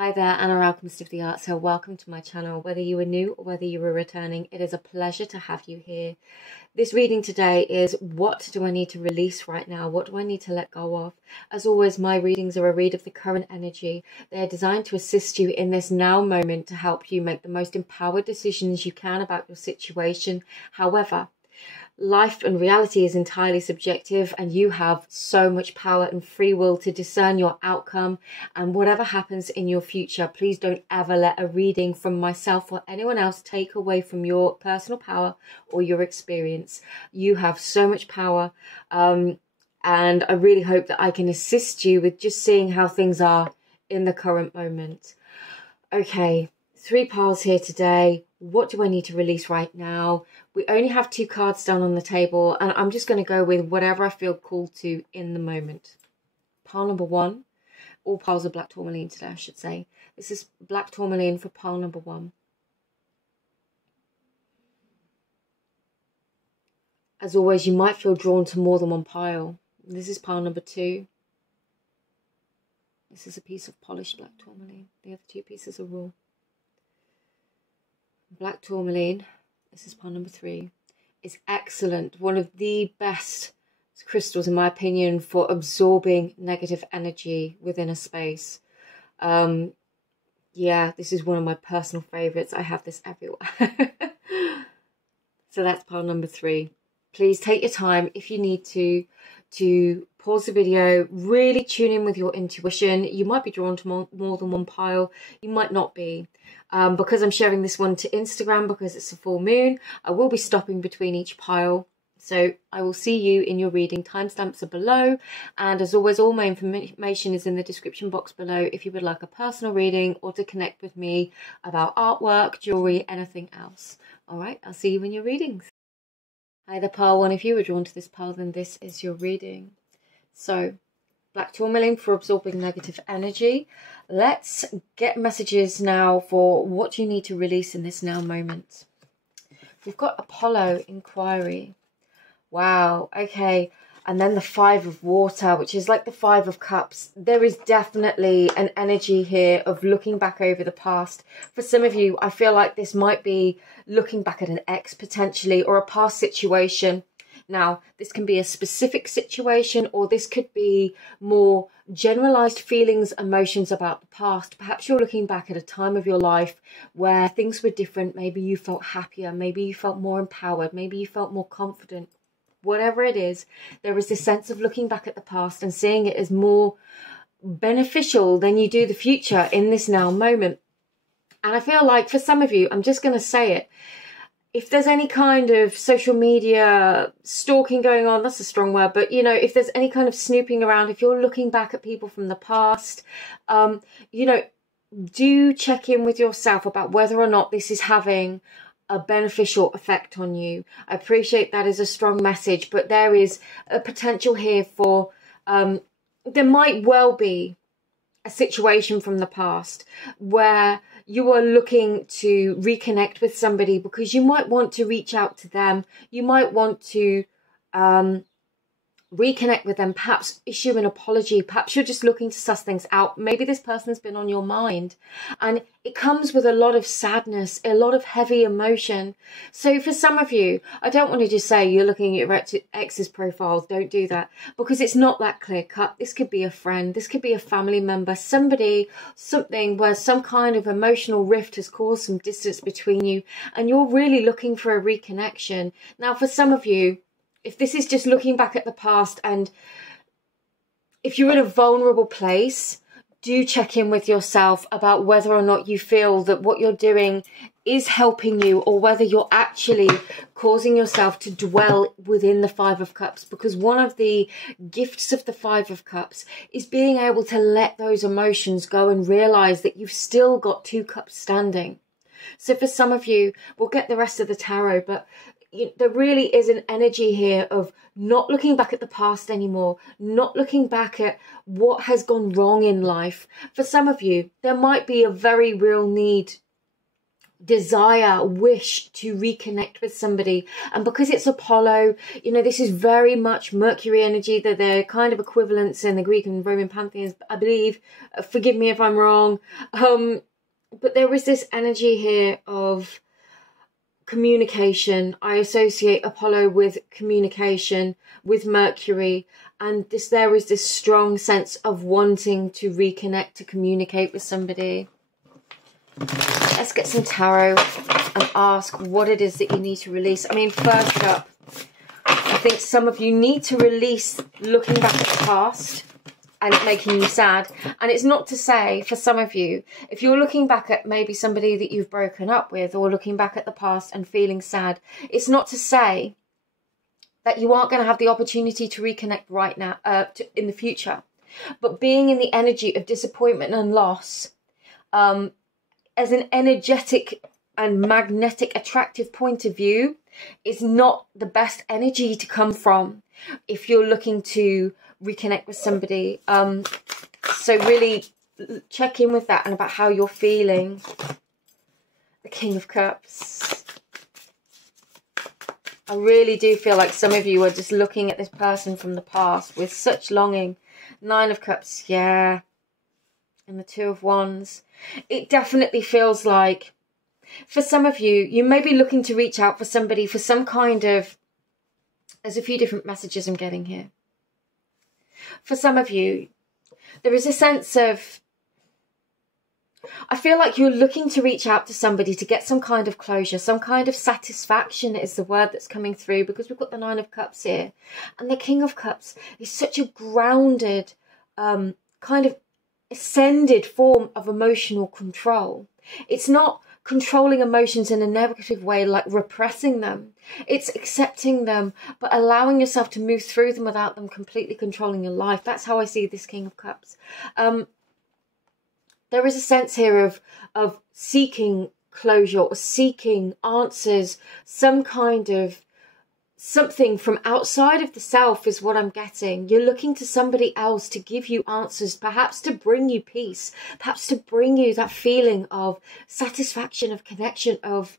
Hi there, Anna Alchemist of the Arts here. Welcome to my channel. Whether you are new or whether you are returning, it is a pleasure to have you here. This reading today is what do I need to release right now? What do I need to let go of? As always, my readings are a read of the current energy. They are designed to assist you in this now moment to help you make the most empowered decisions you can about your situation. However, life and reality is entirely subjective, and you have so much power and free will to discern your outcome. And whatever happens in your future, please don't ever let a reading from myself or anyone else take away from your personal power or your experience. You have so much power, and I really hope that I can assist you with just seeing how things are in the current moment. Okay, 3 piles here today. What do I need to release right now? We only have 2 cards down on the table, and I'm just going to go with whatever I feel called to in the moment. Pile number 1. All piles are black tourmaline today, I should say. This is black tourmaline for pile number 1. As always, you might feel drawn to more than one pile. This is pile number 2. This is a piece of polished black tourmaline. The other 2 pieces are raw. Black tourmaline, this is pile number 3, is excellent. One of the best crystals, in my opinion, for absorbing negative energy within a space. Yeah, this is one of my personal favourites. I have this everywhere. So that's pile number 3. Please take your time if you need to pause the video, really tune in with your intuition. You might be drawn to more than one pile, you might not be. Because I'm sharing this one to Instagram because it's a full moon, I will be stopping between each pile. So I will see you in your reading. Timestamps are below, and as always, all my information is in the description box below if you would like a personal reading or to connect with me about artwork, jewellery, anything else. Alright, I'll see you in your readings. Hi there, pile 1. If you were drawn to this pile, then this is your reading. So, black tourmaline for absorbing negative energy. Let's get messages now for what you need to release in this now moment. We've got Apollo inquiry. Wow, okay. And then the 5 of water, which is like the 5 of cups. There is definitely an energy here of looking back over the past. For some of you, I feel like this might be looking back at an ex potentially, or a past situation. Now, this can be a specific situation, or this could be more generalized feelings, emotions about the past. Perhaps you're looking back at a time of your life where things were different. Maybe you felt happier. Maybe you felt more empowered. Maybe you felt more confident. Whatever it is, there is this sense of looking back at the past and seeing it as more beneficial than you do the future in this now moment. And I feel like for some of you, I'm just going to say it, if there's any kind of social media stalking going on, that's a strong word, but you know, if there's any kind of snooping around, if you're looking back at people from the past, you know, do check in with yourself about whether or not this is having a beneficial effect on you. I appreciate that is a strong message, but there is a potential here for, there might well be a situation from the past where you are looking to reconnect with somebody because you might want to reach out to them. You might want to reconnect with them, perhaps issue an apology. Perhaps you're just looking to suss things out. Maybe this person's been on your mind, and it comes with a lot of sadness, a lot of heavy emotion. So for some of you, I don't want to just say you're looking at your ex's profiles. Don't do that, because it's not that clear cut. This could be a friend, this could be a family member, somebody, something where some kind of emotional rift has caused some distance between you, and you're really looking for a reconnection. Now, for some of you, if this is just looking back at the past, and if you're in a vulnerable place, do check in with yourself about whether or not you feel that what you're doing is helping you, or whether you're actually causing yourself to dwell within the 5 of Cups. Because one of the gifts of the 5 of Cups is being able to let those emotions go and realize that you've still got 2 cups standing. So for some of you, we'll get the rest of the tarot, but there really is an energy here of not looking back at the past anymore, not looking back at what has gone wrong in life. For some of you, there might be a very real need desire, wish to reconnect with somebody. And because it's Apollo, you know, this is very much Mercury energy, that they're kind of equivalents in the Greek and Roman pantheons, I believe. Forgive me if I'm wrong. But there is this energy here of communication. I associate Apollo with communication, with Mercury, and there is this strong sense of wanting to reconnect, to communicate with somebody. Let's get some tarot and ask what it is that you need to release. I mean, first up, I think some of you need to release looking back at the past and it making you sad. And it's not to say, for some of you, if you're looking back at maybe somebody that you've broken up with, or looking back at the past and feeling sad, it's not to say that you aren't going to have the opportunity to reconnect right now, in the future. But being in the energy of disappointment and loss, as an energetic and magnetic attractive point of view, is not the best energy to come from if you're looking to reconnect with somebody. So really check in with that and about how you're feeling. The King of Cups. I really do feel like some of you are just looking at this person from the past with such longing. 9 of Cups, yeah. And the 2 of Wands. It definitely feels like, for some of you, you may be looking to reach out for somebody for some kind of, there's a few different messages I'm getting here. For some of you, there is a sense of, I feel like you're looking to reach out to somebody to get some kind of closure, some kind of satisfaction is the word that's coming through, because we've got the 9 of Cups here. And the King of Cups is such a grounded, kind of ascended form of emotional control. It's not controlling emotions in a negative way, like repressing them. It's accepting them, but allowing yourself to move through them without them completely controlling your life. That's how I see this King of Cups. There is a sense here of seeking closure or seeking answers, some kind of something from outside of the self is what I'm getting. You're looking to somebody else to give you answers, perhaps to bring you peace, perhaps to bring you that feeling of satisfaction, of connection, of,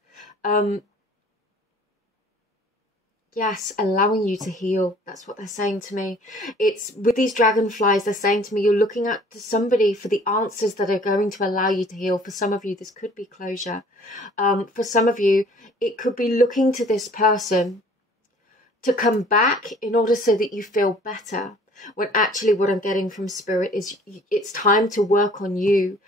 yes, allowing you to heal. That's what they're saying to me. It's with these dragonflies, they're saying to me, you're looking at to somebody for the answers that are going to allow you to heal. For some of you, this could be closure. For some of you, it could be looking to this person to come back in order so that you feel better, when actually what I'm getting from Spirit is it's time to work on you.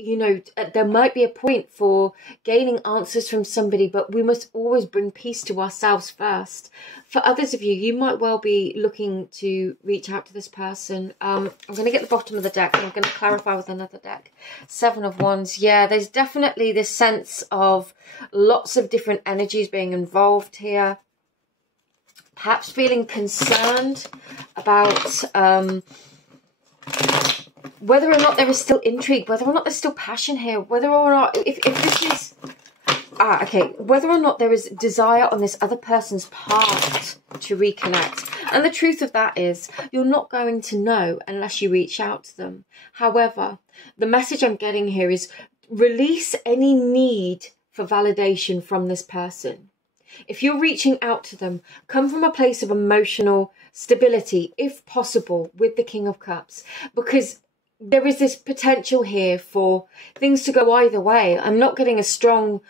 You know, there might be a point for gaining answers from somebody, but we must always bring peace to ourselves first. For others of you, you might well be looking to reach out to this person. I'm going to get the bottom of the deck and I'm going to clarify with another deck. 7 of Wands. Yeah, there's definitely this sense of lots of different energies being involved here. Perhaps feeling concerned about whether or not there is still intrigue, whether or not there's still passion here, whether or not, if this is, whether or not there is desire on this other person's part to reconnect. And the truth of that is, you're not going to know unless you reach out to them. However, the message I'm getting here is release any need for validation from this person. If you're reaching out to them, come from a place of emotional stability, if possible, with the King of Cups, because there is this potential here for things to go either way. I'm not getting a strong,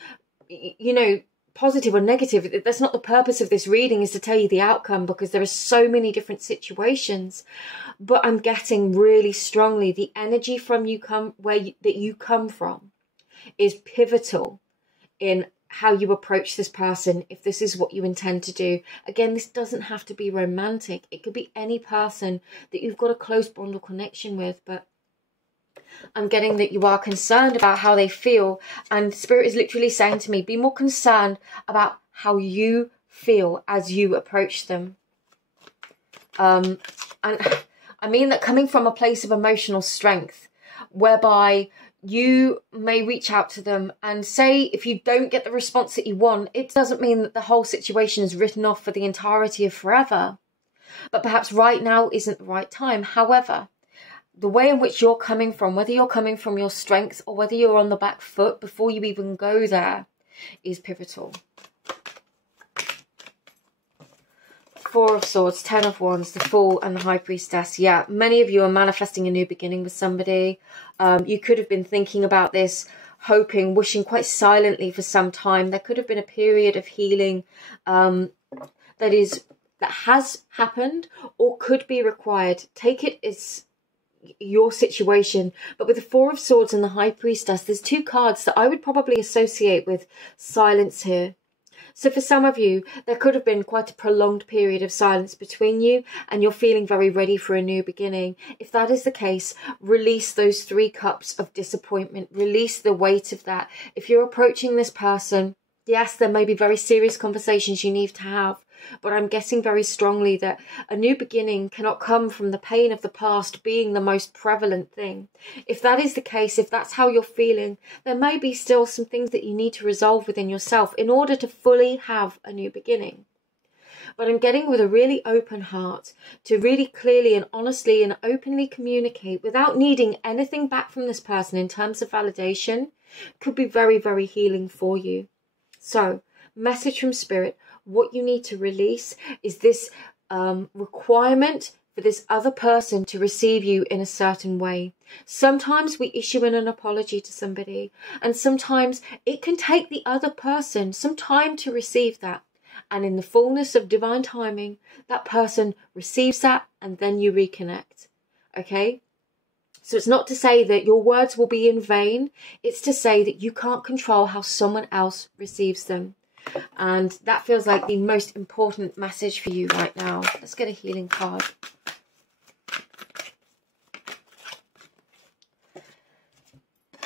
you know, positive or negative. That's not the purpose of this reading, is to tell you the outcome, because there are so many different situations. But I'm getting really strongly the energy from you that you come from is pivotal in how you approach this person, if this is what you intend to do. Again, this doesn't have to be romantic. It could be any person that you've got a close bond or connection with, but I'm getting that you are concerned about how they feel, and Spirit is literally saying to me, be more concerned about how you feel as you approach them. And I mean that coming from a place of emotional strength, whereby you may reach out to them and say, if you don't get the response that you want, it doesn't mean that the whole situation is written off for the entirety of forever. But perhaps right now isn't the right time. However, the way in which you're coming from, whether you're coming from your strength or whether you're on the back foot before you even go there, is pivotal. Four of Swords, Ten of Wands, the Fool and the High Priestess. Yeah, many of you are manifesting a new beginning with somebody. You could have been thinking about this, hoping, wishing quite silently for some time. There could have been a period of healing that has happened or could be required. Take it as your situation. But with the Four of Swords and the High Priestess, there's two cards that I would probably associate with silence here. So for some of you, there could have been quite a prolonged period of silence between you and you're feeling very ready for a new beginning. If that is the case, release those 3 cups of disappointment. Release the weight of that. If you're approaching this person, yes, there may be very serious conversations you need to have, but I'm guessing very strongly that a new beginning cannot come from the pain of the past being the most prevalent thing. If that is the case, if that's how you're feeling, there may be still some things that you need to resolve within yourself in order to fully have a new beginning. But I'm getting with a really open heart to really clearly and honestly and openly communicate without needing anything back from this person in terms of validation could be very, very healing for you. So, message from Spirit. What you need to release is this requirement for this other person to receive you in a certain way. Sometimes we issue an apology to somebody, and sometimes it can take the other person some time to receive that. And in the fullness of divine timing, that person receives that and then you reconnect. Okay? So it's not to say that your words will be in vain. It's to say that you can't control how someone else receives them. And that feels like the most important message for you right now. Let's get a healing card.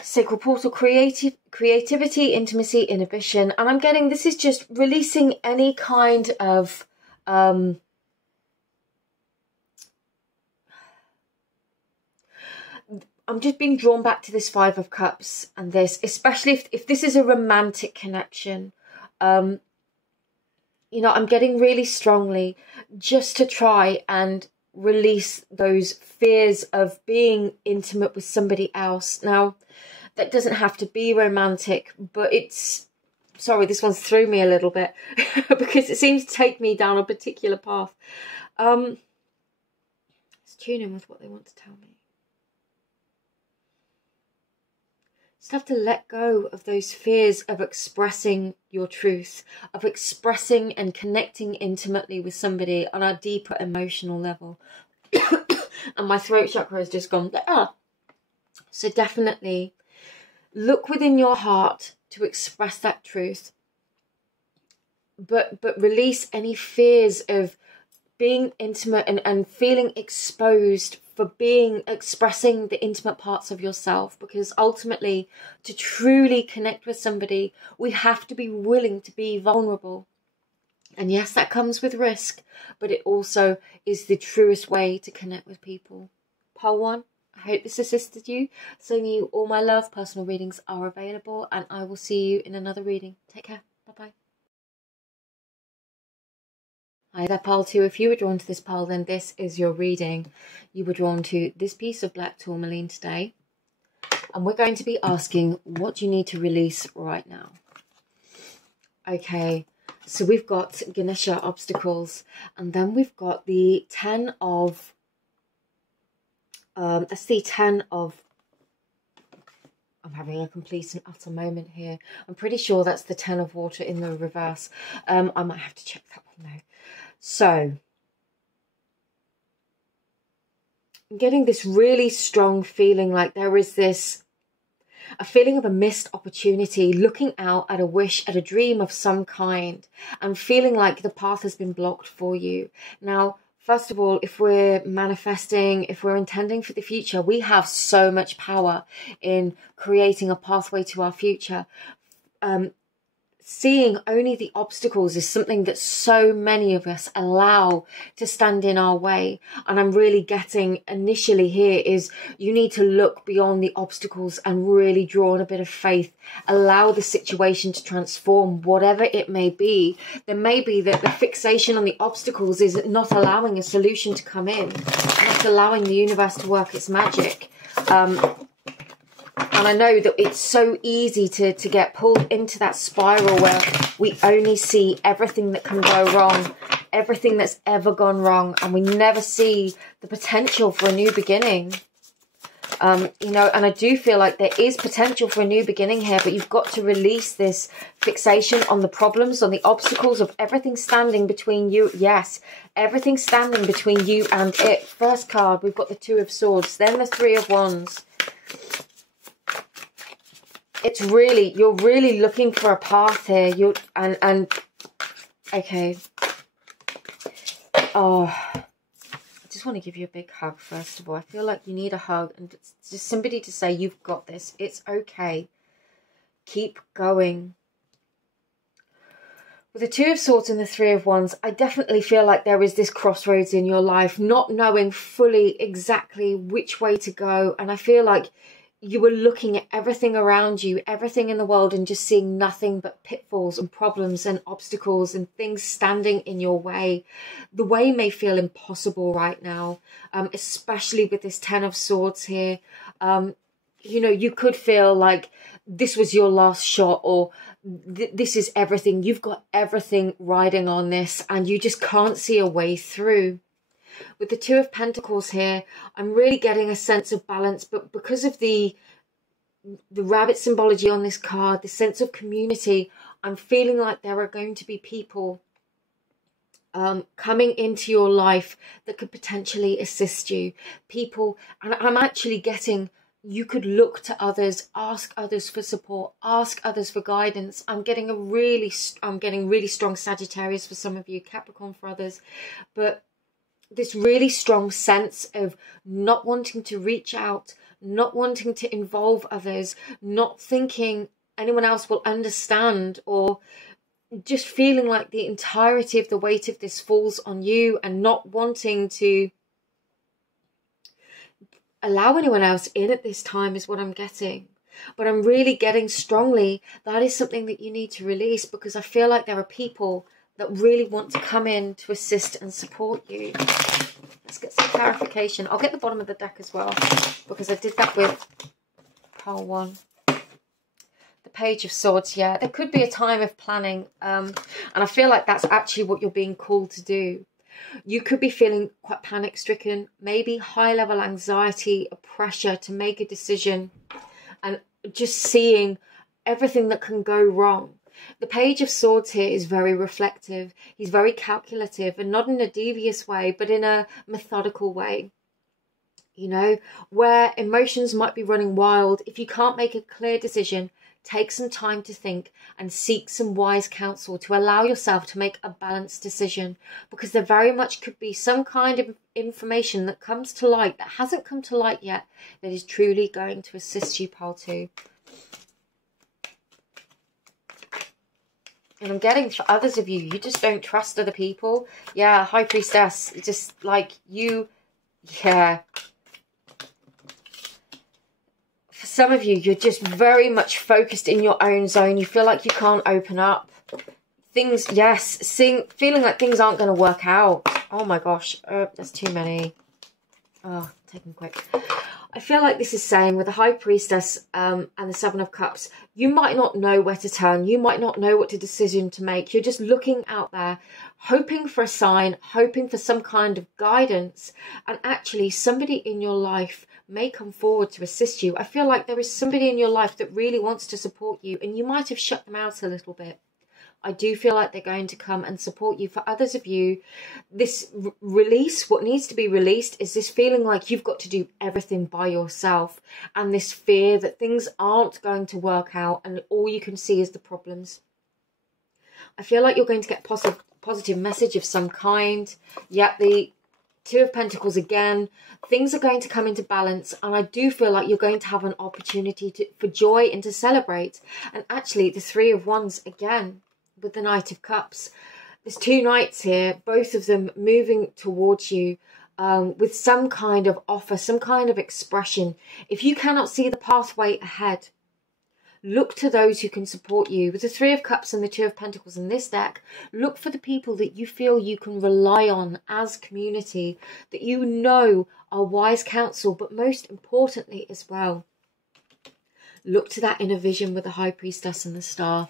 Sacral portal, creativity, intimacy, inhibition. And I'm getting, this is just releasing any kind of I'm just being drawn back to this Five of Cups and this, especially if this is a romantic connection. You know, I'm getting really strongly just to try and release those fears of being intimate with somebody else. Now, that doesn't have to be romantic, but it's, sorry, this one's threw me a little bit because it seems to take me down a particular path. Let's tune in with what they want to tell me. Just have to let go of those fears of expressing your truth, of expressing and connecting intimately with somebody on a deeper emotional level. And my throat chakra has just gone, ah. So definitely look within your heart to express that truth. But release any fears of being intimate and feeling exposed for expressing the intimate parts of yourself, because ultimately to truly connect with somebody, we have to be willing to be vulnerable. And yes, that comes with risk, but it also is the truest way to connect with people. Pile 1, I hope this assisted you. Sending you all my love. Personal readings are available, and I will see you in another reading. Take care. Bye-bye. Hi there, pile 2. If you were drawn to this pile, then this is your reading. You were drawn to this piece of black tourmaline today. And we're going to be asking, what do you need to release right now? Okay, so we've got Ganesha obstacles. And then we've got the 10 of... that's the 10 of... I'm having a complete and utter moment here. I'm pretty sure that's the 10 of water in the reverse. I might have to check that one though. So, I'm getting this really strong feeling like there is a feeling of a missed opportunity, looking out at a wish, at a dream of some kind, and feeling like the path has been blocked for you. Now, first of all, if we're manifesting, if we're intending for the future, we have so much power in creating a pathway to our future. seeing only the obstacles is something that so many of us allow to stand in our way. And I'm really getting initially here is you need to look beyond the obstacles and really draw on a bit of faith. Allow the situation to transform, whatever it may be. There may be that the fixation on the obstacles is not allowing a solution to come in, not allowing the universe to work its magic. And I know that it's so easy to get pulled into that spiral where we only see everything that can go wrong, everything that's ever gone wrong, and we never see the potential for a new beginning. You know, and I do feel like there is potential for a new beginning here, but you've got to release this fixation on the problems, on the obstacles of everything standing between you. Yes, everything standing between you and it. First card, we've got the Two of Swords, then the Three of Wands. It's really, you're really looking for a path here. Okay. Oh, I just want to give you a big hug, first of all. I feel like you need a hug and just somebody to say, you've got this. It's okay. Keep going. With the Two of Swords and the Three of Wands, I definitely feel like there is this crossroads in your life, not knowing fully exactly which way to go. And I feel like you were looking at everything around you, everything in the world, and just seeing nothing but pitfalls and problems and obstacles and things standing in your way. The way may feel impossible right now, especially with this Ten of Swords here. You know, you could feel like this was your last shot, or this is everything. You've got everything riding on this and you just can't see a way through. With the Two of Pentacles here, I'm really getting a sense of balance, but because of the rabbit symbology on this card, the sense of community, I'm feeling like there are going to be people coming into your life that could potentially assist you. People, and I'm actually getting, you could look to others, ask others for support, ask others for guidance. I'm getting really strong Sagittarius for some of you, Capricorn for others, but this really strong sense of not wanting to reach out, not wanting to involve others, not thinking anyone else will understand, or just feeling like the entirety of the weight of this falls on you and not wanting to allow anyone else in at this time is what I'm getting. But I'm really getting strongly that is something that you need to release, because I feel like there are people that really want to come in to assist and support you. Let's get some clarification. I'll get the bottom of the deck as well, because I did that with pile one. The Page of Swords, yeah. There could be a time of planning, and I feel like that's actually what you're being called to do. You could be feeling quite panic-stricken, maybe high-level anxiety, a pressure to make a decision, and just seeing everything that can go wrong. The Page of Swords here is very reflective. He's very calculative, and not in a devious way, but in a methodical way. You know, where emotions might be running wild, if you can't make a clear decision, take some time to think and seek some wise counsel to allow yourself to make a balanced decision, because there very much could be some kind of information that comes to light, that hasn't come to light yet, that is truly going to assist you, pile two. And I'm getting for others of you, you just don't trust other people. Yeah, High Priestess, just like you, yeah. For some of you, you're just very much focused in your own zone. You feel like you can't open up. Things, yes, feeling like things aren't going to work out. Oh my gosh, there's too many. Oh, take them quick. I feel like this is saying with the High Priestess and the Seven of Cups, you might not know where to turn. You might not know what decision to make. You're just looking out there, hoping for a sign, hoping for some kind of guidance. And actually, somebody in your life may come forward to assist you. I feel like there is somebody in your life that really wants to support you, and you might have shut them out a little bit. I do feel like they're going to come and support you. For others of you, this release, what needs to be released is this feeling like you've got to do everything by yourself, and this fear that things aren't going to work out and all you can see is the problems. I feel like you're going to get positive message of some kind. Yet the Two of Pentacles again. Things are going to come into balance, and I do feel like you're going to have an opportunity for joy and to celebrate. And actually, the Three of Wands again with the Knight of Cups. There's two knights here, both of them moving towards you with some kind of offer, some kind of expression. If you cannot see the pathway ahead, look to those who can support you. With the Three of Cups and the Two of Pentacles in this deck, look for the people that you feel you can rely on as community, that you know are wise counsel, but most importantly as well, look to that inner vision with the High Priestess and the Star.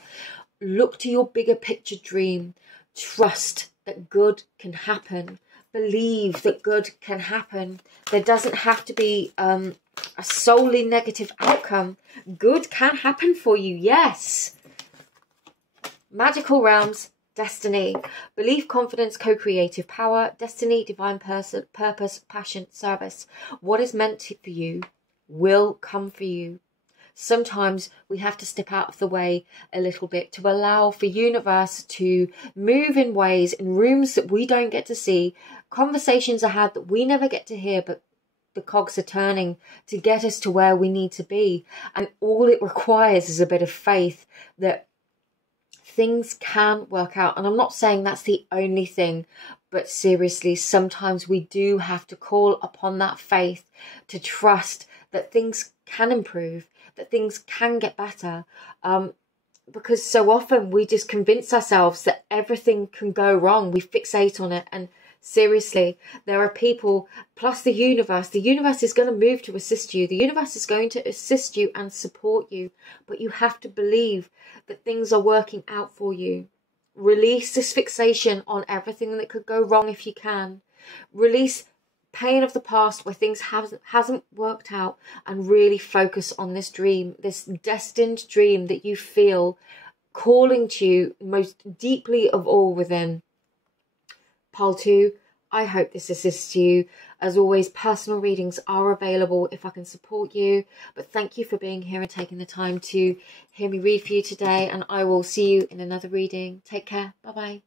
Look to your bigger picture dream. Trust that good can happen. Believe that good can happen. There doesn't have to be a solely negative outcome. Good can happen for you, yes. Magical realms, destiny, belief, confidence, co-creative power, destiny, divine purpose, passion, service. What is meant for you will come for you. Sometimes we have to step out of the way a little bit to allow for universe to move in ways, in rooms that we don't get to see. Conversations are had that we never get to hear, but the cogs are turning to get us to where we need to be. And all it requires is a bit of faith that things can work out. And I'm not saying that's the only thing, but seriously, sometimes we do have to call upon that faith to trust that things can improve, that things can get better, because so often we just convince ourselves that everything can go wrong. We fixate on it, and seriously, there are people, plus the universe is going to move to assist you. The universe is going to assist you and support you, but you have to believe that things are working out for you. Release this fixation on everything that could go wrong if you can. Release pain of the past where things hasn't worked out, and really focus on this dream, this destined dream that you feel calling to you most deeply of all within. Pile 2, I hope this assists you. As always, personal readings are available if I can support you, but thank you for being here and taking the time to hear me read for you today, and I will see you in another reading. Take care. Bye bye.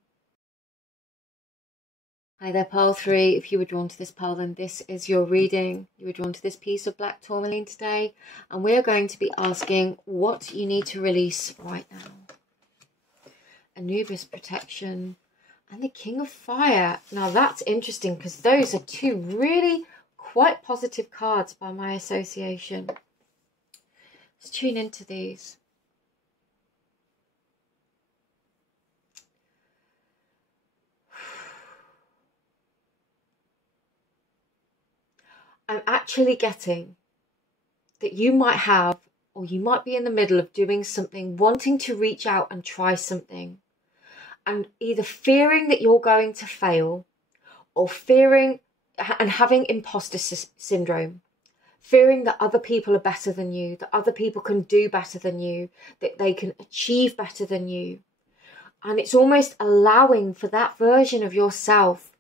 Hi there, pile 3. If you were drawn to this pile, then this is your reading. You were drawn to this piece of black tourmaline today, and we're going to be asking what you need to release right now. Anubis protection and the King of Fire. Now that's interesting because those are two really quite positive cards by my association. Let's tune into these. I'm actually getting that you might have, or you might be in the middle of doing something, wanting to reach out and try something, and either fearing that you're going to fail, or fearing and having imposter syndrome, fearing that other people are better than you, that other people can do better than you, that they can achieve better than you. And it's almost allowing for that version of yourself.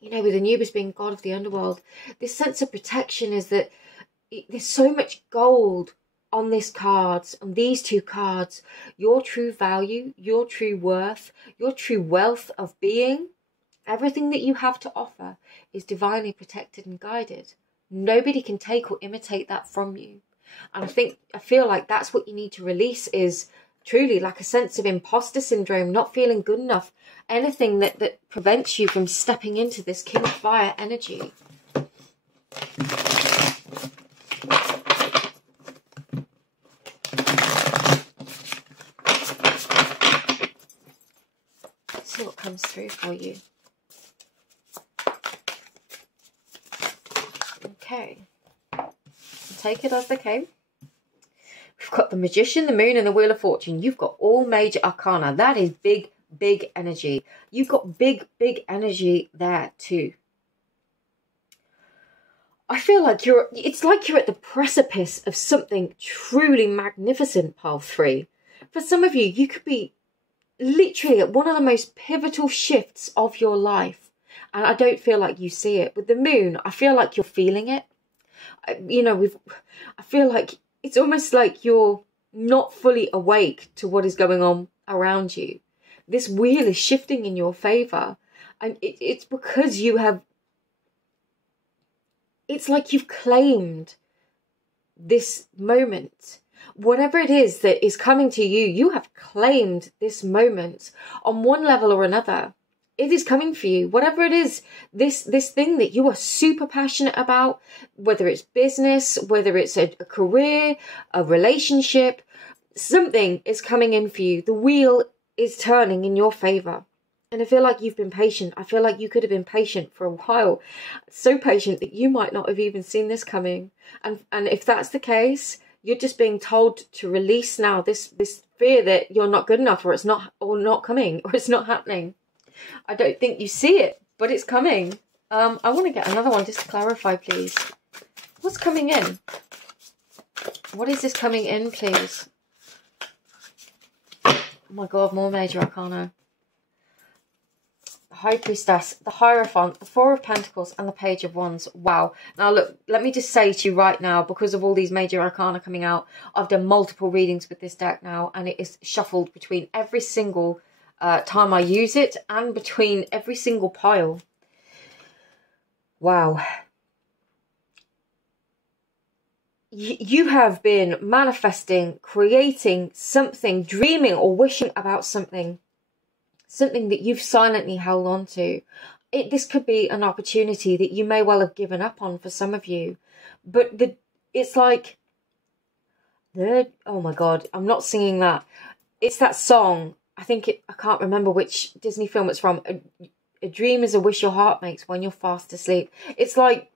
You know, with Anubis being god of the underworld, this sense of protection is that there's so much gold on this cards, on these two cards. Your true value, your true worth, your true wealth of being, everything that you have to offer is divinely protected and guided. Nobody can take or imitate that from you. And I feel like that's what you need to release, is truly like a sense of imposter syndrome, not feeling good enough, anything that prevents you from stepping into this King of Fire energy. Let's see what comes through for you. Okay, take it as they came. We've got the Magician, the Moon, and the Wheel of Fortune. You've got all major arcana. That is big, big energy. You've got big, big energy there too. I feel like it's like you're at the precipice of something truly magnificent, pile 3. For some of you, you could be literally at one of the most pivotal shifts of your life. And I don't feel like you see it. With the Moon, I feel like you're feeling it. You know, I feel like it's almost like you're not fully awake to what is going on around you. This wheel is shifting in your favour. And it's because you have it's like you've claimed this moment. Whatever it is that is coming to you, you have claimed this moment on one level or another. It is coming for you. Whatever it is, this thing that you are super passionate about, whether it's business, whether it's a career, a relationship, something is coming in for you. The wheel is turning in your favor. And I feel like you've been patient. I feel like you could have been patient for a while. So patient that you might not have even seen this coming. And if that's the case, you're just being told to release now this fear that you're not good enough, or it's not coming, or it's not happening. I don't think you see it, but it's coming. I want to get another one just to clarify, please. What's coming in? What is this coming in, please? Oh my God, more major arcana. The High Priestess, the Hierophant, the Four of Pentacles, and the Page of Wands. Wow. Now look, let me just say to you right now, because of all these major arcana coming out, I've done multiple readings with this deck now, and it is shuffled between every single time I use it and between every single pile. Wow. You have been manifesting, creating something, dreaming or wishing about something that you've silently held on to. This could be an opportunity that you may well have given up on for some of you, but it's like, oh my God, I'm not singing that. It's that song. I can't remember which Disney film it's from. A dream is a wish your heart makes when you're fast asleep. It's like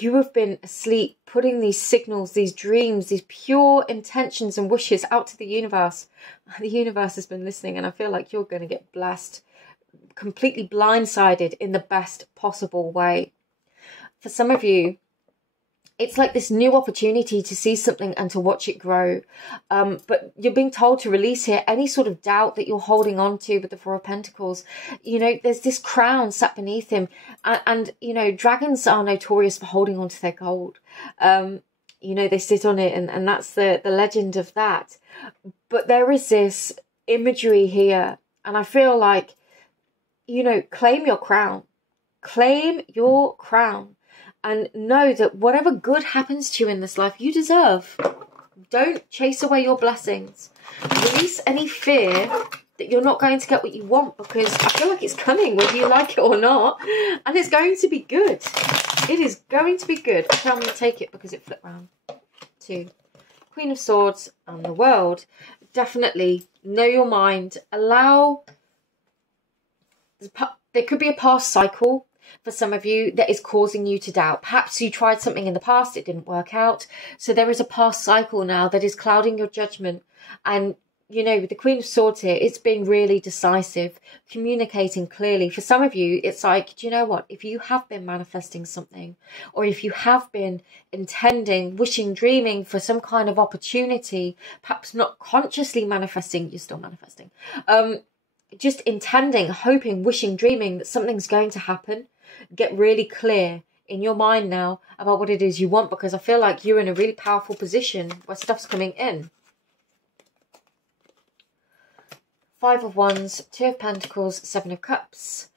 you have been asleep, putting these signals, these dreams, these pure intentions and wishes out to the universe. The universe has been listening, and I feel like you're going to get blessed, completely blindsided in the best possible way. For some of you, it's like this new opportunity to see something and to watch it grow. But you're being told to release here any sort of doubt that you're holding on to with the Four of Pentacles. You know, there's this crown sat beneath him. And you know, dragons are notorious for holding on to their gold. You know, they sit on it, and that's the legend of that. But there is this imagery here. And I feel like, you know, claim your crown. Claim your crown. And know that whatever good happens to you in this life, you deserve. Don't chase away your blessings. Release any fear that you're not going to get what you want, because I feel like it's coming whether you like it or not. And it's going to be good. It is going to be good. Okay, I'm going to take it because it flipped round. 2. Queen of Swords and the World. Definitely know your mind. Allow... There could be a past cycle for some of you that is causing you to doubt. Perhaps you tried something in the past, it didn't work out. So there is a past cycle now that is clouding your judgment. And, you know, with the Queen of Swords here, it's being really decisive, communicating clearly. For some of you, it's like, do you know what? If you have been manifesting something, or if you have been intending, wishing, dreaming for some kind of opportunity, perhaps not consciously manifesting, you're still manifesting, just intending, hoping, wishing, dreaming that something's going to happen, get really clear in your mind now about what it is you want, because I feel like you're in a really powerful position where stuff's coming in. 5 of Wands, 2 of Pentacles, 7 of Cups.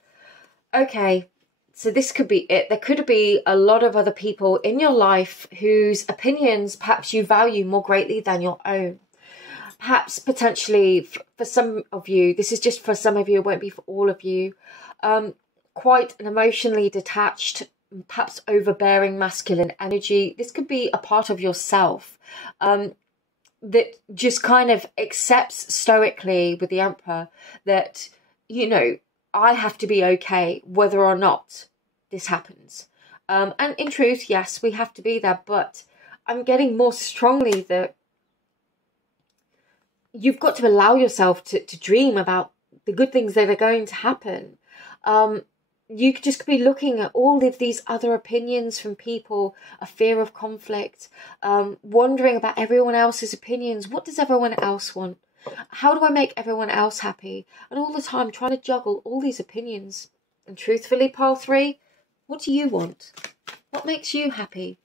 Okay, so this could be it. There could be a lot of other people in your life whose opinions perhaps you value more greatly than your own. Perhaps potentially for some of you, this is just for some of you, it won't be for all of you, quite an emotionally detached, perhaps overbearing masculine energy. This could be a part of yourself that just kind of accepts stoically with the Emperor that, you know, I have to be okay whether or not this happens. And in truth, yes, we have to be there, but I'm getting more strongly that you've got to allow yourself to dream about the good things that are going to happen. You could just be looking at all of these other opinions from people, a fear of conflict, wondering about everyone else's opinions. What does everyone else want? How do I make everyone else happy? And all the time trying to juggle all these opinions. And truthfully, pile 3, what do you want? What makes you happy?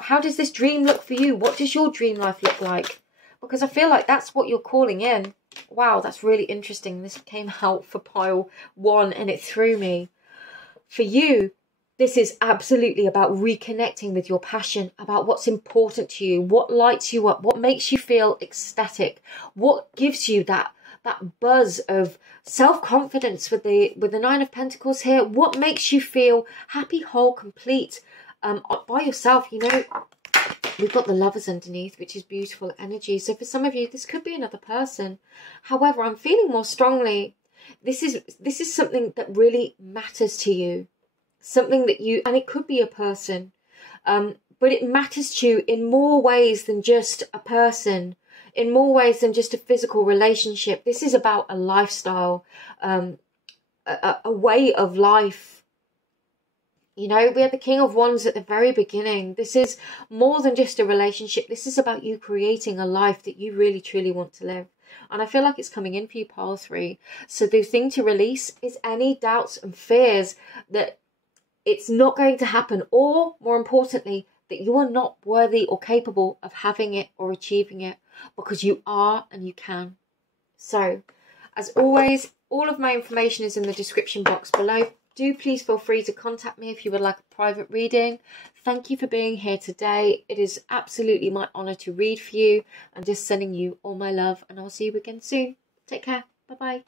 How does this dream look for you? What does your dream life look like? Because I feel like that's what you're calling in. Wow, that's really interesting. This came out for pile 1 and it threw me. For you, This is absolutely about reconnecting with your passion, about what's important to you, what lights you up, what makes you feel ecstatic, what gives you that buzz of self-confidence with the Nine of Pentacles here, what makes you feel happy, whole, complete by yourself. You know, we've got the Lovers underneath, which is beautiful energy. So for some of you, this could be another person. However, I'm feeling more strongly, this is something that really matters to you. Something that you, and it could be a person, but it matters to you in more ways than just a person, in more ways than just a physical relationship. This is about a lifestyle, a way of life. You know, we had the King of Wands at the very beginning. This is more than just a relationship. This is about you creating a life that you really, truly want to live. And I feel like it's coming in for you, pile 3. So the thing to release is any doubts and fears that it's not going to happen, or more importantly, that you are not worthy or capable of having it or achieving it, because you are and you can. So, as always, all of my information is in the description box below. Do please feel free to contact me if you would like a private reading. Thank you for being here today. It is absolutely my honour to read for you, and just sending you all my love, and I'll see you again soon. Take care. Bye-bye.